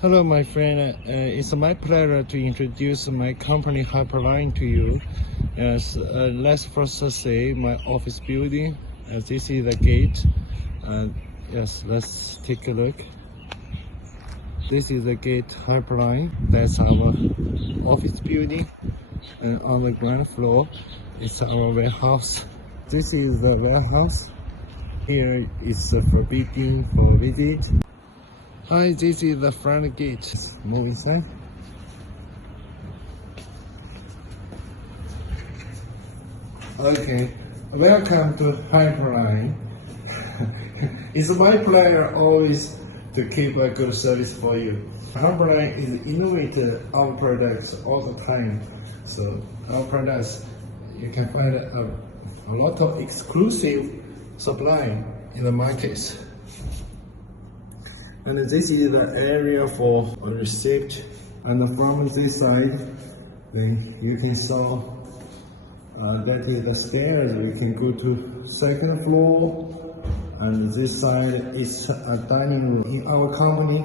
Hello, my friend. It's my pleasure to introduce my company Hiperlion to you. Yes, let's first say my office building. This is the gate. Yes, let's take a look. This is the gate Hiperlion. That's our office building. And on the ground floor, it's our warehouse. This is the warehouse. Here is forbidden for visit. Hi, this is the front gate. Move inside. Okay, welcome to Hiperlion. It's my pleasure always to keep a good service for you. Hiperlion is innovating our products all the time. So our products, you can find a lot of exclusive supply in the markets. And this is the area for a receipt. And from this side, then you can saw that is the stairs. We can go to second floor. And this side is a dining room. In our company,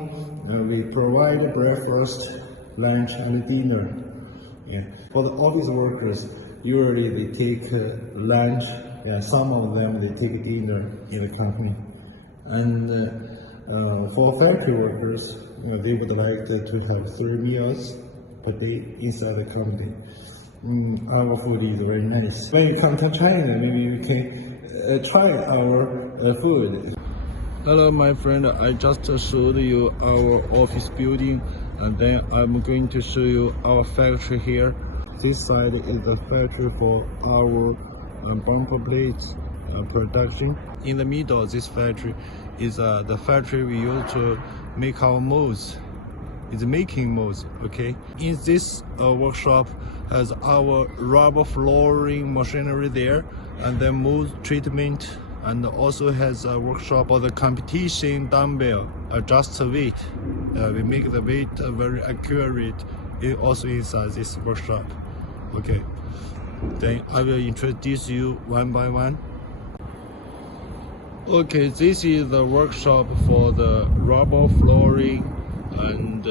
we provide breakfast, lunch, and dinner. Yeah. For the office workers, usually they take lunch. Yeah, some of them they take dinner in the company. And for factory workers, they would like to have 3 meals per day inside the company. Our food is very nice. When you come to China, maybe you can try our food. Hello, my friend. I just showed you our office building, and then I'm going to show you our factory here. This side is the factory for our bumper plates production. In the middle, this factory is the factory we use to make our molds. It's making molds, okay? In this workshop has our rubber flooring machinery there, and then mold treatment, and also has a workshop for the competition dumbbell, adjust weight. We make the weight very accurate. It also is this workshop, okay? Then I will introduce you one by one. Okay, this is the workshop for the rubber flooring and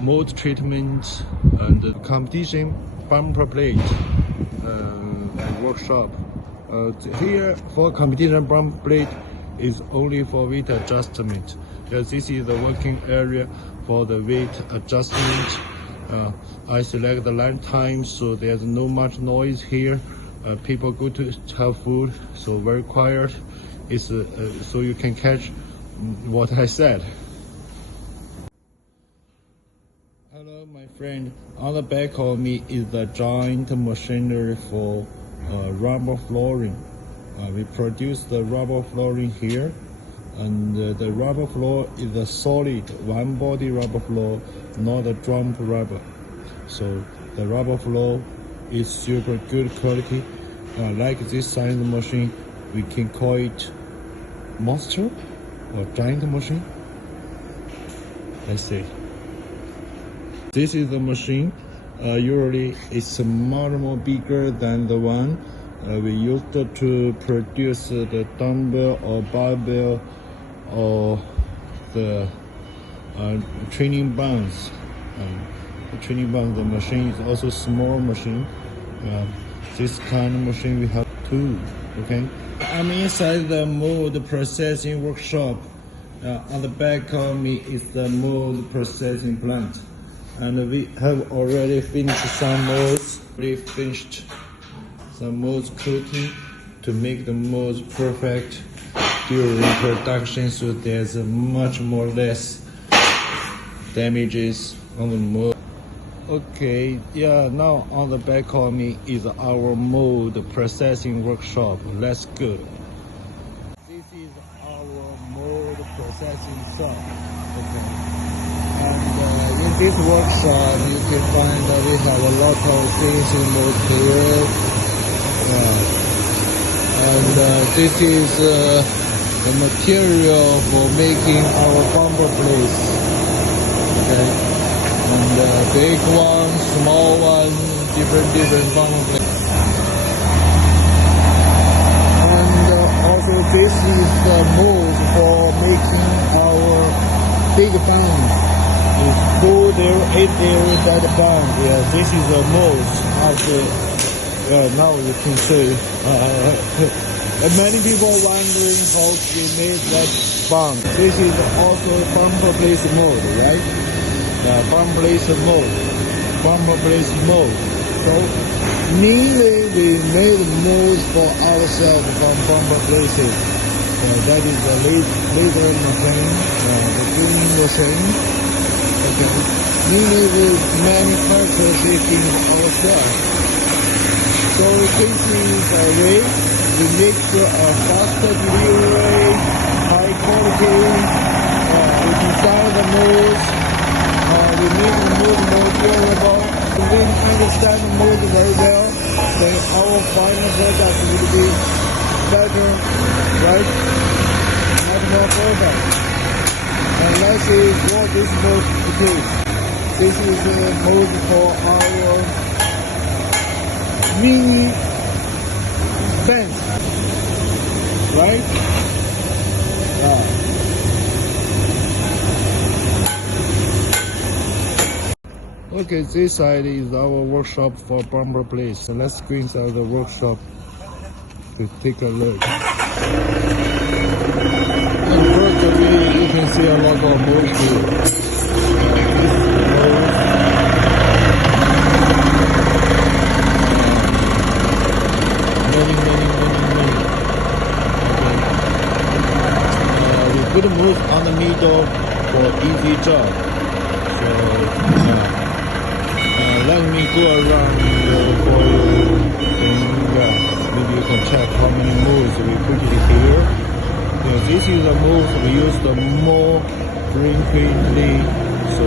mold treatment and the competition bumper plate workshop. Here for competition bumper plate is only for weight adjustment. This is the working area for the weight adjustment. I select the lunch time, so there's no much noise here. People go to have food, so very quiet. It's so you can catch what I said. Hello, my friend. On the back of me is the giant machinery for rubber flooring. We produce the rubber flooring here, and the rubber floor is a solid one-body rubber floor, not a drum rubber. So the rubber floor is super good quality. Like this size machine, we can call it monster or giant machine. Let's see. This is the machine. Usually it's much more bigger than the one we used to produce the dumbbell or barbell or the training bands. The machine is also small machine. This kind of machine we have two. Okay, I'm inside the mold processing workshop. On the back of me is the mold processing plant, and we have already finished some molds. We finished some molds coating to make the molds perfect during production, so there's much more less damages on the mold. Okay, yeah, now on the back of me is our mold processing workshop. Let's go. This is our mold processing shop. Okay. And in this workshop, you can find that we have a lot of finishing material. And this is the material for making our bumper plates. Okay. And big one, small one, different bumper plates. And also this is the mold for making our big band. It's 4 there, 8 there, that band. Yeah, this is the most after. Now you can see. Many people wondering how we made that band. This is also bumper place mode, right? Bumper place mode. Bumper place mode. So mainly we made modes for ourselves from bumper places. That is the later machine, the tuning machine. Okay. Mainly we manufacture these things ourselves. So this is a way we make sure a faster delivery, high quality. We design the modes. We make the mode more durable. If we understand the mode very well, then our final product will be better, right? Much more perfect. And let's see what this mode is. This is the mode for our mini band, right? Okay, this side is our workshop for bumper place. So let's go inside the workshop to take a look. And firstly, you can see a lot of modes here. Many. Okay. We put a move on the middle for easy job. So let me go around for you, and maybe you can check how many moves we put it here. This is the moves we use the more frequently. So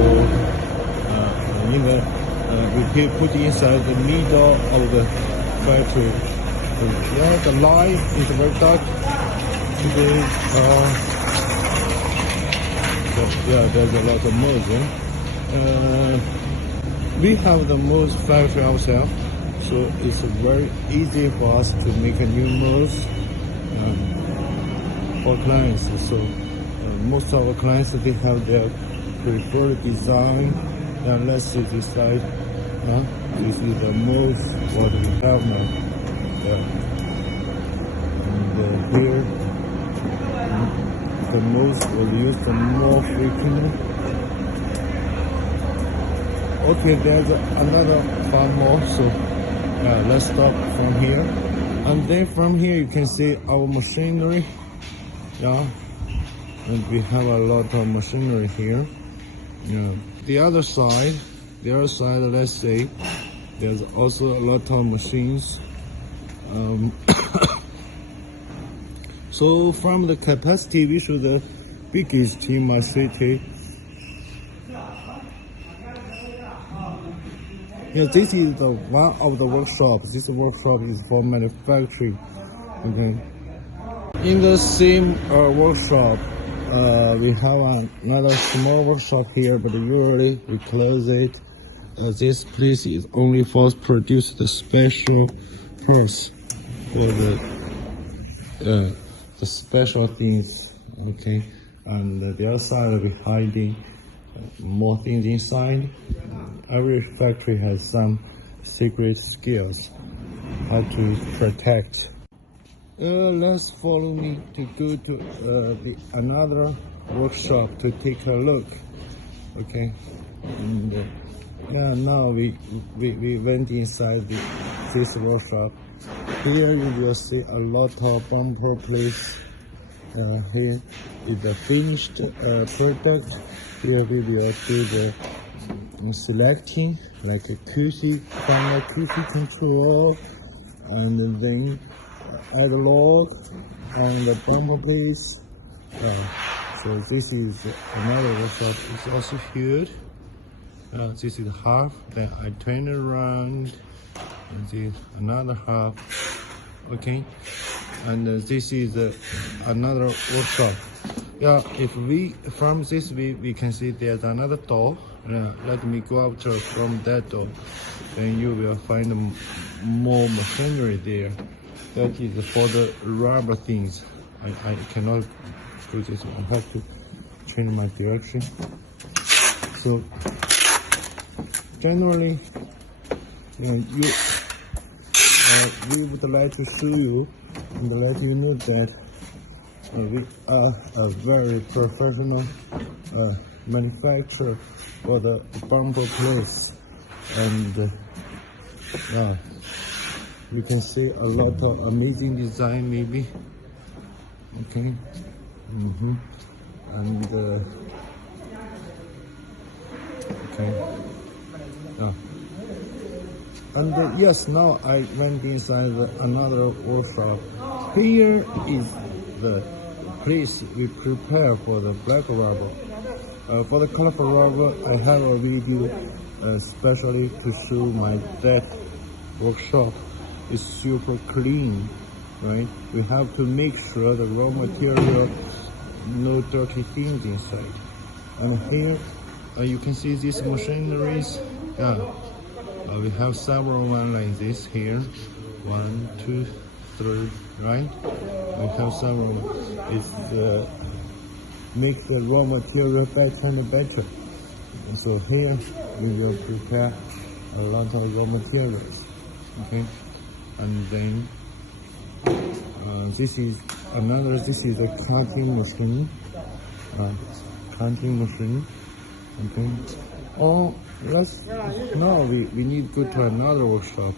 we put inside the middle of the factory. So, the light is very dark today. There's a lot of moves. We have the modes factory ourselves, so it's very easy for us to make a new modes for clients. So most of our clients, they have their preferred design. And let's see this side. This is the modes what we have now. And here, the modes will use the more frequently. Okay, there's another one more, so let's stop from here. And then from here you can see our machinery. And we have a lot of machinery here. The other side, let's say, there's also a lot of machines. So from the capacity, we show the biggest in my city. This is the one of the workshops. This workshop is for manufacturing. Okay. In the same workshop, we have another small workshop here, but usually we close it. This place is only for produce the special parts for the special things. Okay, and the other side we hiding more things inside. Every factory has some secret skills how to protect. Let's follow me to go to another workshop to take a look. Okay, and now we went inside this workshop. Here you will see a lot of bumper plates. Here is the finished product. Here we will do the selecting like a QC from the QC control, and then add a load on the bumper plates. So this is another workshop. It's also huge. This is half. Then I turn around, and this is another half. Okay, and this is another workshop. If we from this we can see there's another door. Let me go out from that door, then you will find more machinery there. That is for the rubber things. I cannot put this. I have to change my direction. So generally, we would like to show you and let you know that we are a very professional manufacturer for the bumper plates, and you can see a lot of amazing design maybe. Okay. And okay. And yes, now I went inside another workshop. Here is the place we prepare for the black rubber. For the colorful rubber, I have a video especially to show my that workshop is super clean, right? We have to make sure the raw material, no dirty things inside. And here you can see these machineries. We have several one like this here. 1, 2, 3, right? We have several. It's make the raw material better and better. And so here we will prepare a lot of raw materials. Okay, and then this is a cutting machine. Okay. Oh, no, we need to go to another workshop.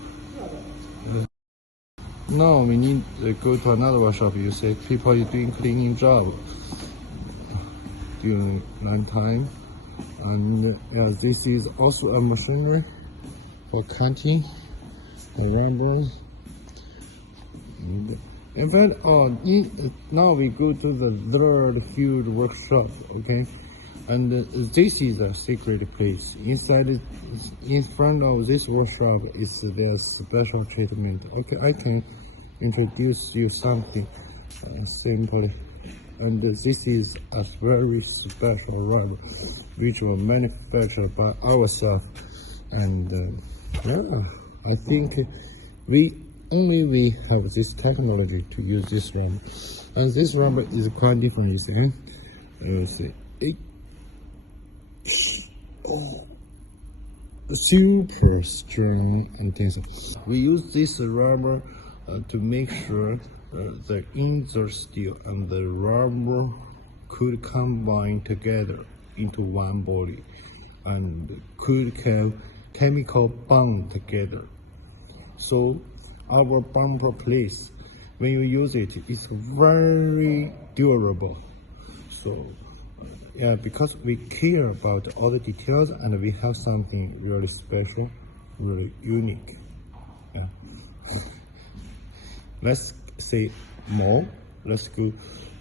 No, we need to go to another workshop. You say people are doing cleaning job during night time, and this is also a machinery for cutting rubber. In fact, now we go to the third huge workshop. Okay. And this is a secret place. Inside, in front of this workshop is their special treatment. Okay, I can introduce you something simply. And this is a very special rubber, which was manufactured by ourselves. And I think we have this technology to use this rubber. And this rubber is quite different. You see, super strong and tense. We use this rubber to make sure the insert steel and the rubber could combine together into one body and could have chemical bond together. So our bumper plates, when you use it, it's very durable. So because we care about all the details and we have something really special, really unique. Let's say more. Let's go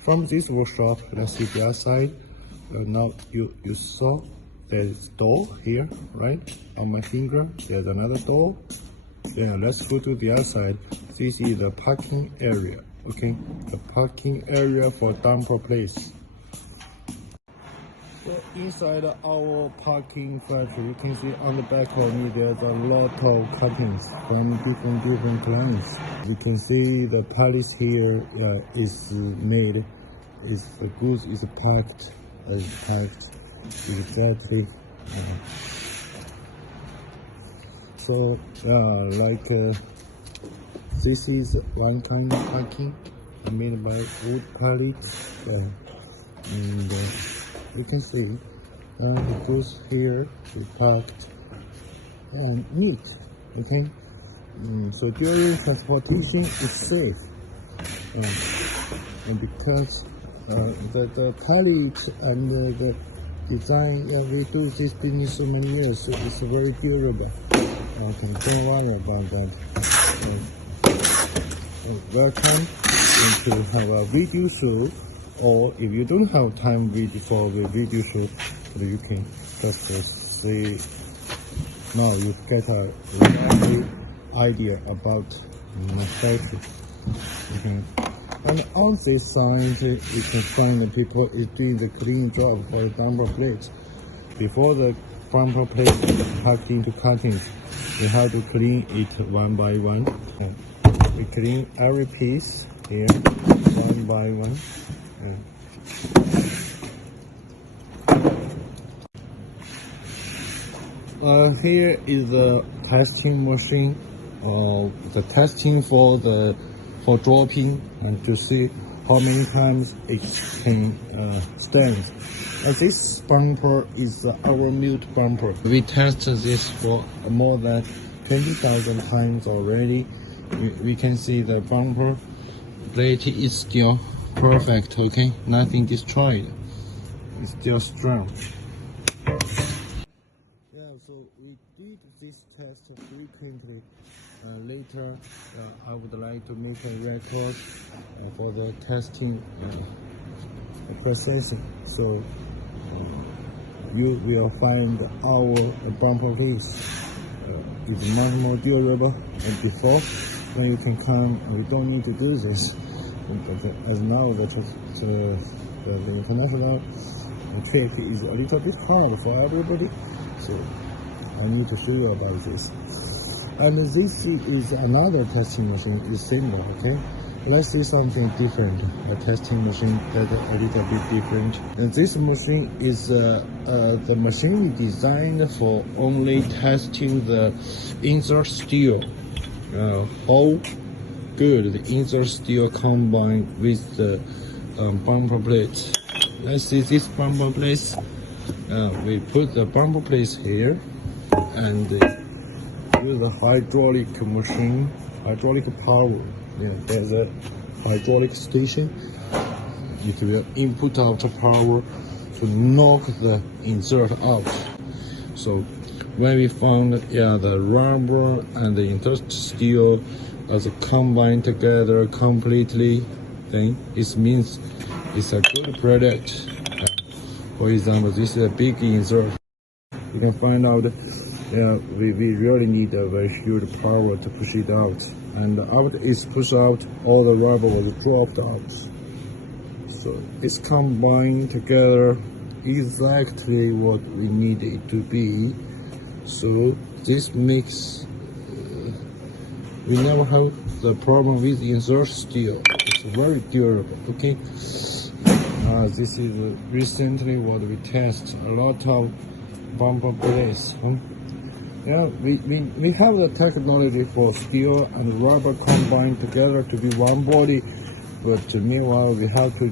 from this workshop. Let's see the other side. Now you saw there's door here, right? On my finger, there's another door. Let's go to the other side. This is the parking area. Okay, the parking area for dumper place. So inside our parking factory, you can see on the back of me there's a lot of cuttings from different clients. You can see the pallets here is made. The goods is packed exactly. So this is one kind of packing made by wood pallets, and you can see the goods here is packed and neat. Okay, so during transportation it's safe, and because the pallet and the design, we do this business so many years, so it's very durable. Okay, don't worry about that. Welcome to have a video show, or if you don't have time for the video show, you can just see. Now you get a lovely idea about the factory. Okay. And on this side, you can find the people is doing the clean job for the bumper plates. Before the bumper plate packed into cuttings, we have to clean it one by one. We clean every piece here, one by one. here is the testing machine, the testing for dropping and to see how many times it can stand. This bumper is our mute bumper. We tested this for more than 20,000 times already. We can see the bumper plate is still perfect, okay? Nothing destroyed. It's still strong. Yeah, so we did this test frequently. Later, I would like to make a record for the testing processing. So you will find our bumper case is much more durable than before. When you can come, we don't need to do this. But as now the international trip is a little bit hard for everybody, so I need to show you about this. And this is another testing machine, is similar, okay? Let's see something different, a testing machine that is a little bit different. And this machine is the machine we designed for only testing the insert steel. How good the insert steel combined with the bumper plate. Let's see this bumper plate. We put the bumper plate here and use a hydraulic machine, hydraulic power. Yeah, there's a hydraulic station. It will input out power to knock the insert out. So when we found the rubber and the insert steel as combined together completely, then it means it's a good product. For example, this is a big insert. You can find out we really need a very huge power to push it out. And after it's pushed out, all the rubber was dropped out. So it's combined together exactly what we need it to be. So this makes we never have the problem with insert steel. It's very durable, okay? This is recently what we test a lot of bumper plates. Yeah, we have the technology for steel and rubber combined together to be one body, but meanwhile we have to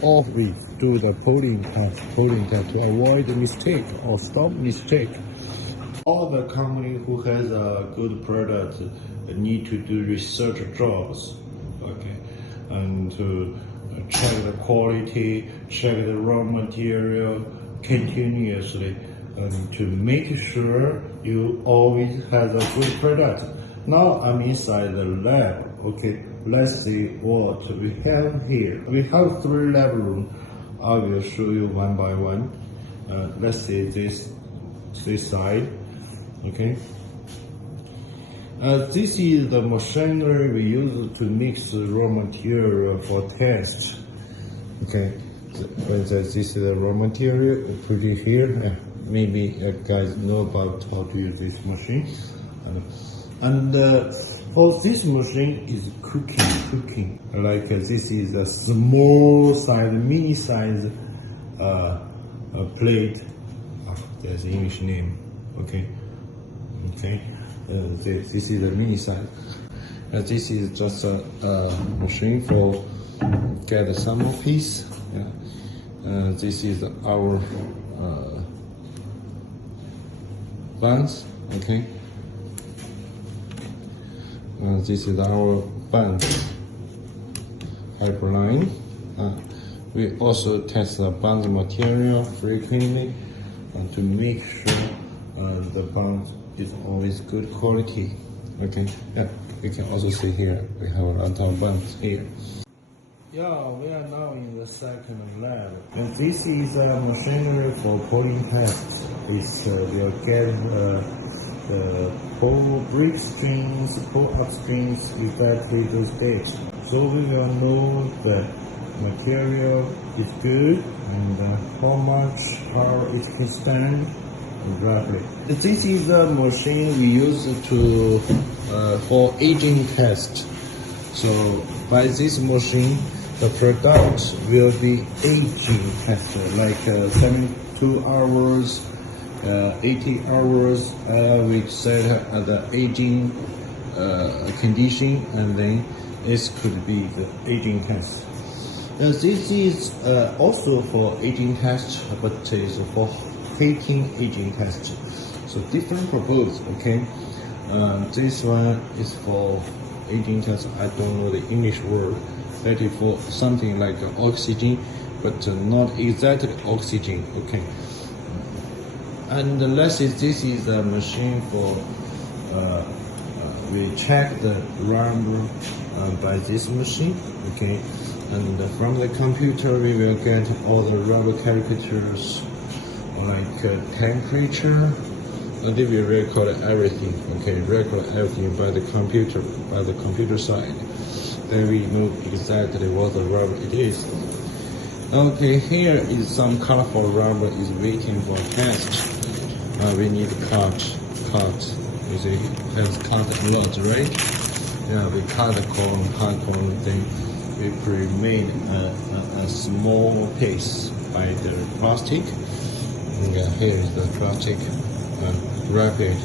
always do the polling test to avoid mistake or stop mistake. All the company who has a good product need to do research jobs, okay, and to check the quality, check the raw material continuously, and to make sure you always have a good product. Now I'm inside the lab, okay. Let's see what we have here. We have 3 lab rooms. I will show you one by one. Let's see this side, okay. This is the machinery we use to mix the raw material for test. Okay, this is the raw material. We put it here. Maybe you guys know about how to use this machine. And for this machine is cooking. Like this is a small size, mini size plate. There's the English name. Okay. This is the mini size. This is just a machine for get a sample piece. Yeah. This is our buns. Okay. This is our buns. Hiperlion. We also test the buns material frequently to make sure the buns is always good quality. Okay, yeah, you can also see here we have a lot of buns here. Yeah, we are now in the second lab. And this is a machinery for pulling tests. We'll get the pull brake strings, pull up strings exactly those days. So we will know the material is good and how much power it can stand. Exactly. This is a machine we use to for aging test. So by this machine, the product will be aging tested, like 72 hours, 80 hours which set at the aging condition, and then this could be the aging test. This is also for aging test, but it's for faking aging test. So different purpose, okay? This one is for aging test. I don't know the English word. That is for something like oxygen, but not exactly oxygen, okay? And the last is this is a machine for we check the rubber by this machine, okay? And from the computer we will get all the rubber characters like temperature, and they will record everything, okay? Record everything by the computer side. Then we know exactly what the rubber it is. Okay, here is some colorful rubber is waiting for test. We need to cut. You see, let's cut a lot, right? Yeah, we cut the corn, then we pre-made a small piece by the plastic. Yeah, here is the plastic, wrap it.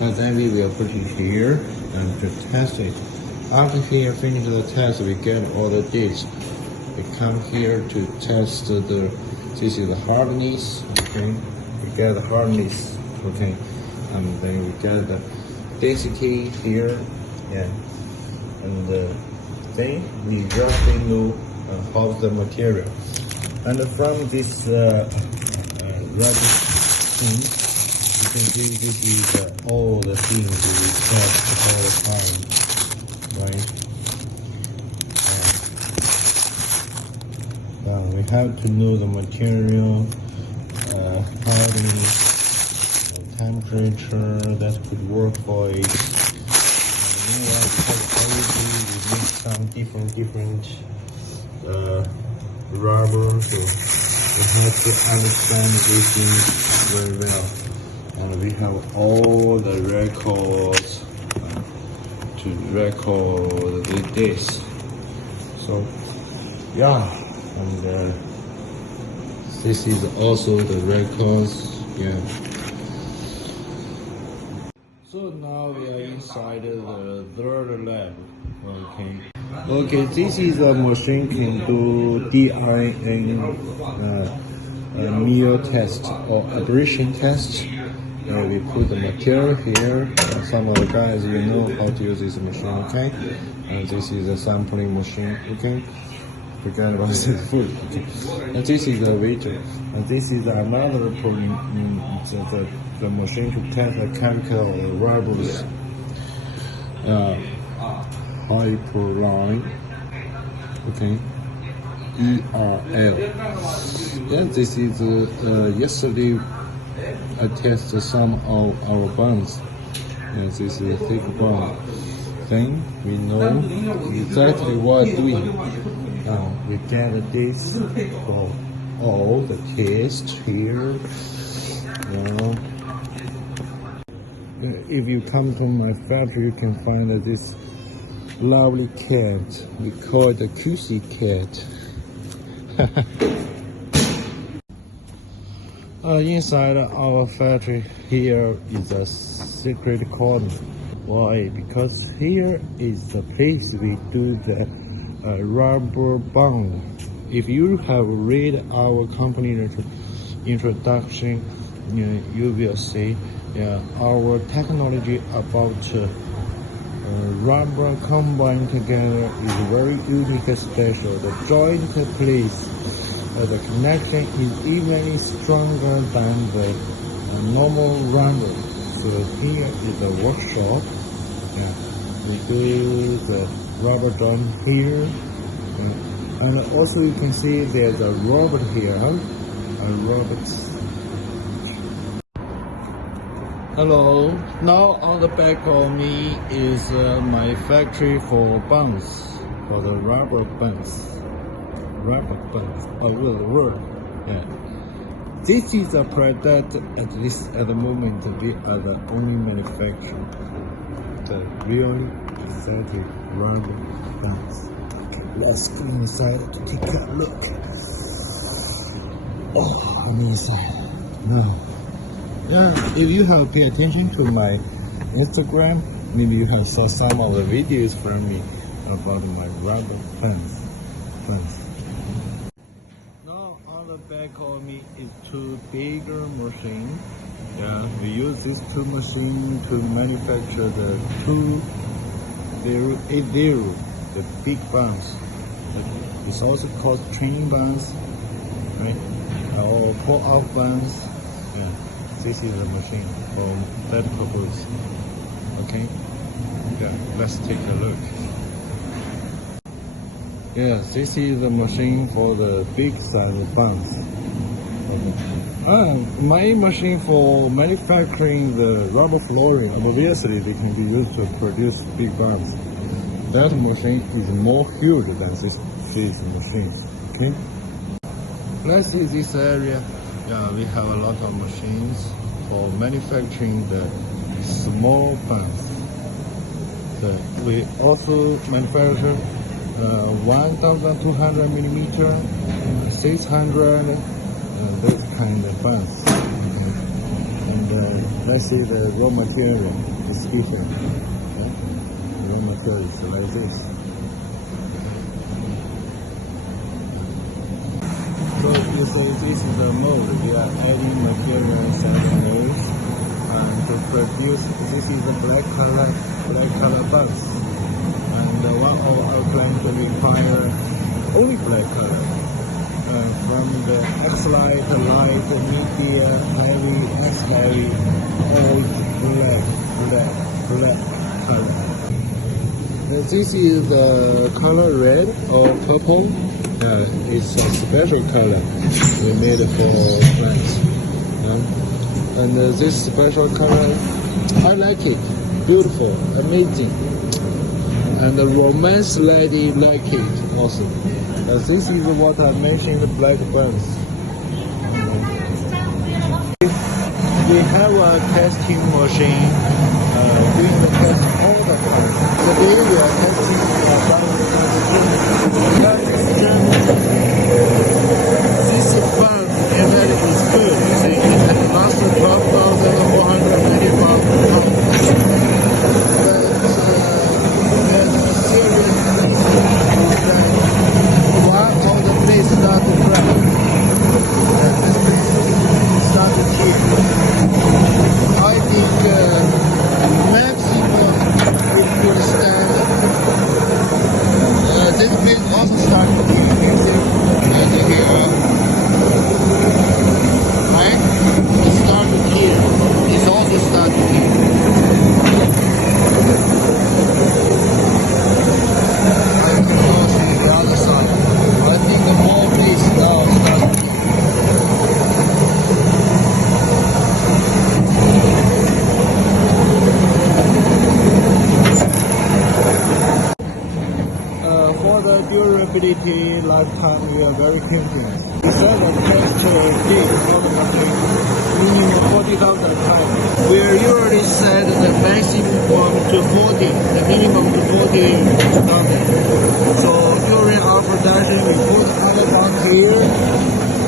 And then we will put it here and to test it. After here, finish the test, we get all the dates. We come here to test this is the hardness, okay? We get the hardness, okay? And then we get the density here, yeah. And then we roughly know how's the material. And from this rubber thing, you can see this is all the things we test all the time, right? We have to know the material, hardness, temperature that could work for it. We make some different rubber, so we have to understand these things very well. And we have all the records to record this. So yeah. And this is also the records, yeah. So now we are inside the third lab, okay. Okay, this is a machine can do DIN meal test or abrasion test. We put the material here. Some of the guys, you know how to use this machine, okay. And this is a sampling machine, okay. Forget about the food. Okay. And this is the waiter. And this is another the machine to test the chemical rubbers. Hiperlion, okay, ERL. Yeah, this is yesterday I tested some of our buns. And this is a thick bun. Then we know exactly what doing. Now we get this for all the taste here. If you come to my factory, you can find this lovely cat. We call it the QC cat. Inside our factory, here is a secret corner. Why? Because here is the place we do the rubber bond. If you have read our company introduction, you will see our technology about rubber combined together is very unique and special. The joint place, the connection is even stronger than the normal rubber. So here is the workshop. We do the rubber joint here, and also you can see there's a robot here, a robot. Hello, now on the back of me is my factory for buns, for the rubber buns. Will work. Yeah. This is a product, at least at the moment, we are the only manufacturer. The really exotic rubber buns. Okay, let's go inside to take a look. Oh, I'm inside. Now, Yeah, if you have paid attention to my Instagram, maybe you have saw some of the videos from me about my rubber plants. Now on the back of me is two bigger machines. Yeah, we use these two machines to manufacture the 2080, the big buns. It's also called training buns, right? Or pull-off buns. Yeah, this is the machine for that purpose. Okay, yeah, let's take a look. Yeah, this is the machine for the big size buns. My machine for manufacturing the rubber flooring, obviously they can be used to produce big buns. That machine is more huge than this machine. Okay. Let's see this area. Yeah, we have a lot of machines for manufacturing the small buns. So we also manufacture 1,200 millimeter, 600, this kind of buns. Okay. And let's see the raw material is different. Okay. The raw material is like this. So you say this is the mold. We are adding materials and layers to produce. This is the black color buns. And one of our clients require only black color. From the X-light, light, medium, heavy, X-heavy, all black color. This is the color red or purple. It's a special color we made for plants. And this special color, I like it. Beautiful, amazing. And the romance lady like it also. This is what I mentioned, the black buns. We have a testing machine doing the test all the time. Today we are testing this bun, and that is good. It can last 12,495 pounds. Durability lifetime, we are very confident. We said the test date for the machine minimum 40,000 times. We usually set the maximum to 40, the minimum to 40,000. So during our production, we put other one here.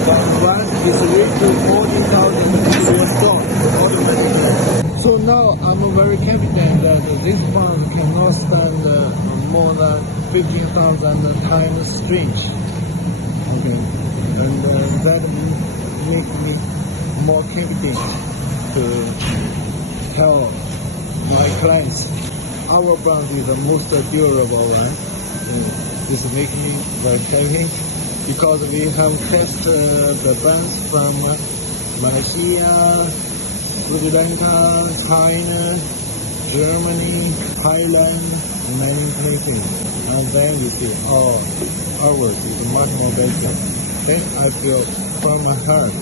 But once it's reached 40,000, it will stop automatically. So now I'm very confident that this bun cannot stand more than 15,000 times stretch. Okay, and that makes me more confident to tell my clients our bun is the most durable, right? This makes me very happy because we have tested the buns from Malaysia, Sri Lanka, China, Germany, Thailand, many places. And then we see, ours is much more better. Then I feel from my heart.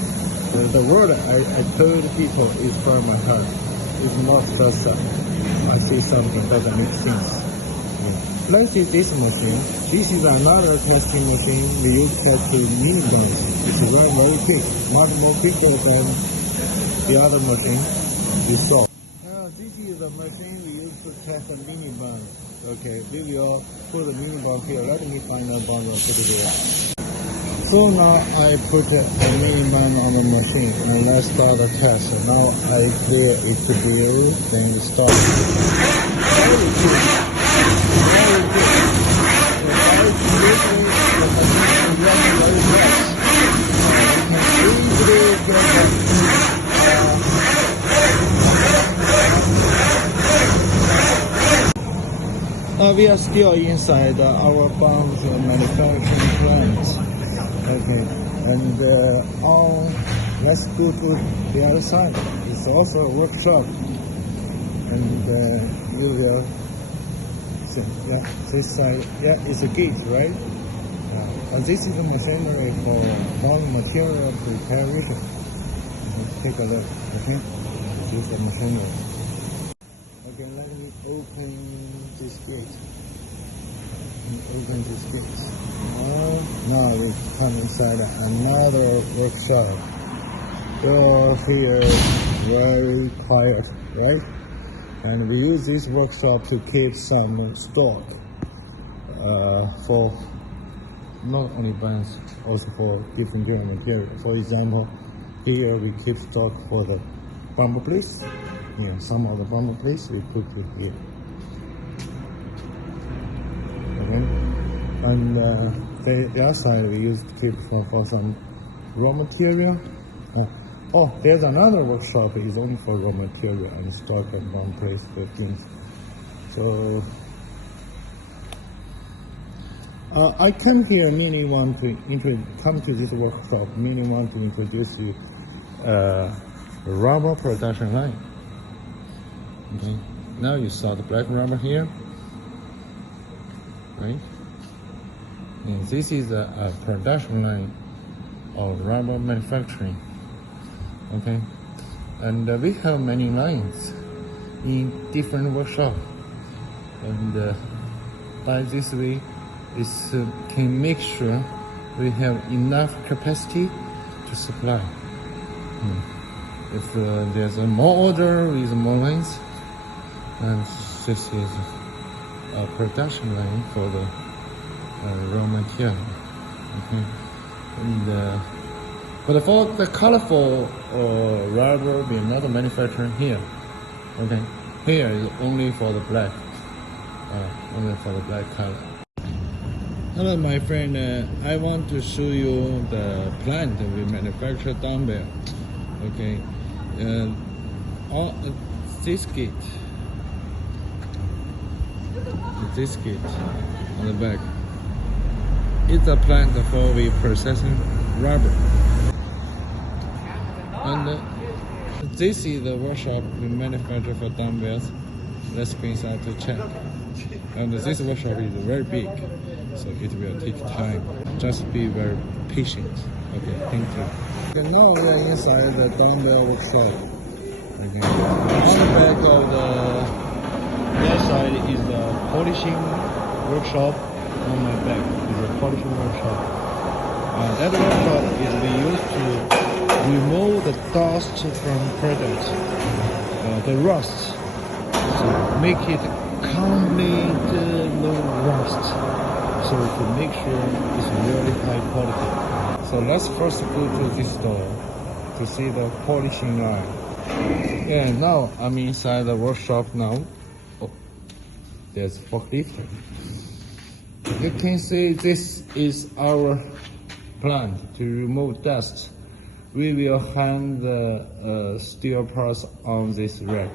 The word I told people is from my heart. It's not just I say something doesn't make sense. Let's see this machine. This is another testing machine. We use test to mini buns. It's very, very quick, much more quicker than the other machine we saw. This is the machine we use to test the mini buns. Okay, we will put the mini bun here. Let me find a bun and put it there. So now I put a minimum on the machine and let's start the test. Now I clear it to zero, then we start. Very good. Very good. We are still inside our bombs manufacturing plant. Okay, and let's go to the other side. It's also a workshop, and you will see, yeah, this side, yeah, it's a gate, right? And this is the machinery for raw material preparation. Take a look, okay? This is the machinery. Okay, let me open this gate. Open this gate. Now we come inside another workshop. So here, very quiet, right? And we use this workshop to keep some stock for not only bands, also for different material. For example, here we keep stock for the bumper plates. Yeah, some of the bumper plates we put it here. Okay. And the other side we use to keep for some raw material. Oh, there's another workshop. It's only for raw material and stock and one place for things. So I come here mainly want to come to this workshop. Mainly want to introduce you rubber production line. Okay, now you saw the black rubber here, right? And this is a production line of rubber manufacturing. Okay, and we have many lines in different workshops, and by this way, it can make sure we have enough capacity to supply. If there's more order with more lines, and this is a production line for the raw material. Okay, and but for the colorful rubber, we are not manufacturing here. Okay, here is only for the black, only for the black color. Hello, my friend. I want to show you the plant we manufacture dumbbell. Okay, this gate on the back. It's a plant for we processing rubber. And this is the workshop we manufacture for dumbbells. Let's go inside to check. And this workshop is very big, so it will take time. Just be very patient. Okay, thank you. Okay, now we are inside the dumbbell workshop. Okay. On the back of the left side is the polishing workshop. On my back is a polishing workshop. That workshop is we use to remove the dust from product, the rust, so make it complete no rust, so to make sure it's really high quality. So let's first go to this door to see the polishing line. And now I'm inside the workshop now. Oh, there's forklift. You can see this is our plant to remove dust. We will hang the steel parts on this rack,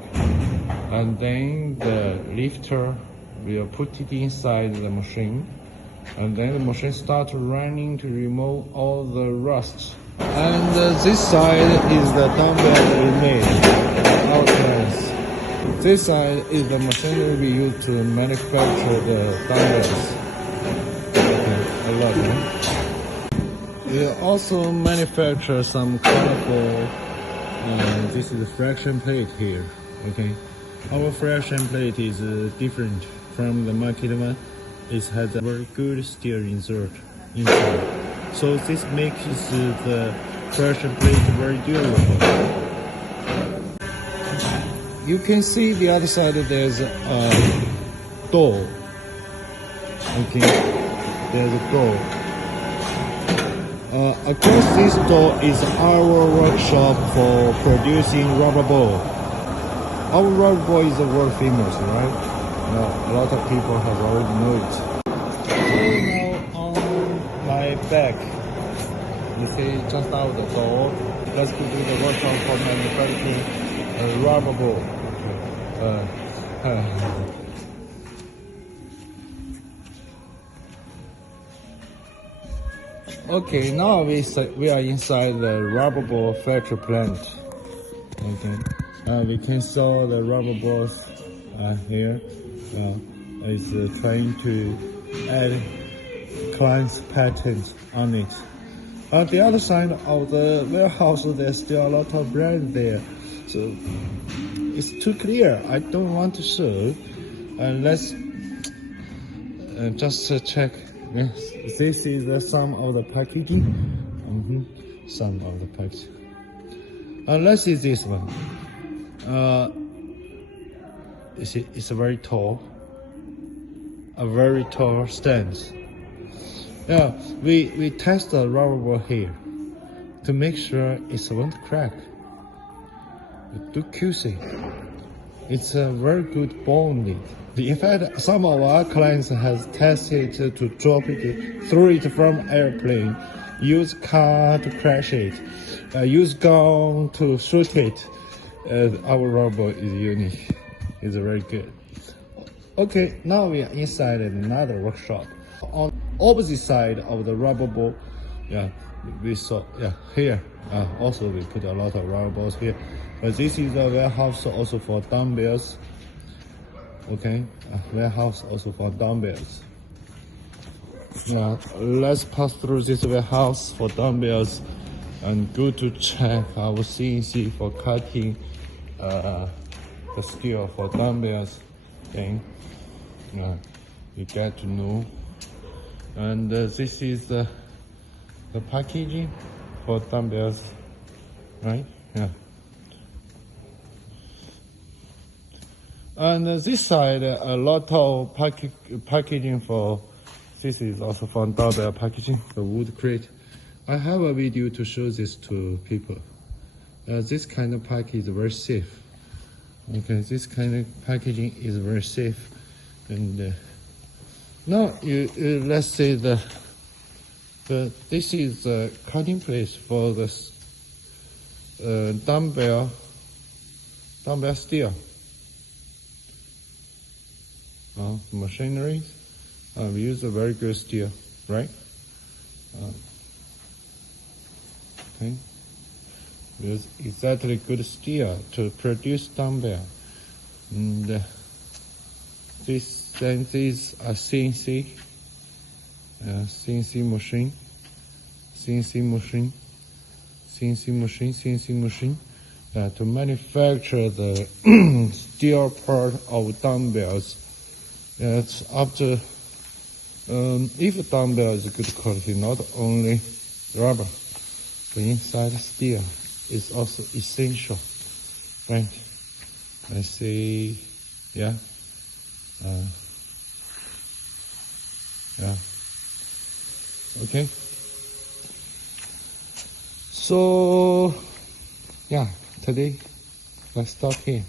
and then the lifter will put it inside the machine, and then the machine starts running to remove all the rust. And this side is the dumbbell we made, outlines. This side is the machinery we use to manufacture the dumbbells. Okay, a lot, right? We also manufacture some colorful, this is a fraction plate here, okay? Our fraction plate is different from the market one. It has a very good steel insert inside. So this makes the fraction plate very durable. You can see the other side there's a door, okay? There's a door. Across this door is our workshop for producing rubber ball. Our rubber ball is world famous, right? A lot of people have already know it. So now on my back, you see just out the door. Let's go to the workshop for manufacturing a rubber ball. Okay, now we are inside the rubber ball factory plant. Okay, we can saw the rubber balls here. It's trying to add client's patterns on it. On the other side of the warehouse, there's still a lot of brand there, so it's too clear. I don't want to show. Let's just check. Yes, this is some of the packaging. Some of the packaging. Let's see this one. You see, it's very tall. A very tall stance. Yeah, we test the rubber ball here to make sure it won't crack. Do QC. It's a very good bonding. In fact, some of our clients has tested to drop it, throw it from airplane, use car to crash it, use gun to shoot it. Our rubber ball is unique. It's very good. Okay, now we are inside another workshop. On opposite side of the rubber ball, we saw here. Also we put a lot of rubber balls here. But this is a warehouse also for dumbbells. Okay, warehouse also for dumbbells. Let's pass through this warehouse for dumbbells and go to check our CNC for cutting the steel for dumbbells. Okay, you get to know. And this is the packaging for dumbbells, right? Yeah. And this side, a lot of packaging for, this is also for dumbbell packaging, the wood crate. I have a video to show this to people. This kind of package is very safe. Okay, this kind of packaging is very safe. And now let's say this is the cutting place for the dumbbell steel. Machinery. We use a very good steel, right? Okay. We use exactly good steel to produce dumbbell. And this is a CNC machine to manufacture the steel part of dumbbells. It's after if dumbbell is good quality, not only rubber, but inside steel is also essential, right? I see, yeah. Okay. So, today let's stop here.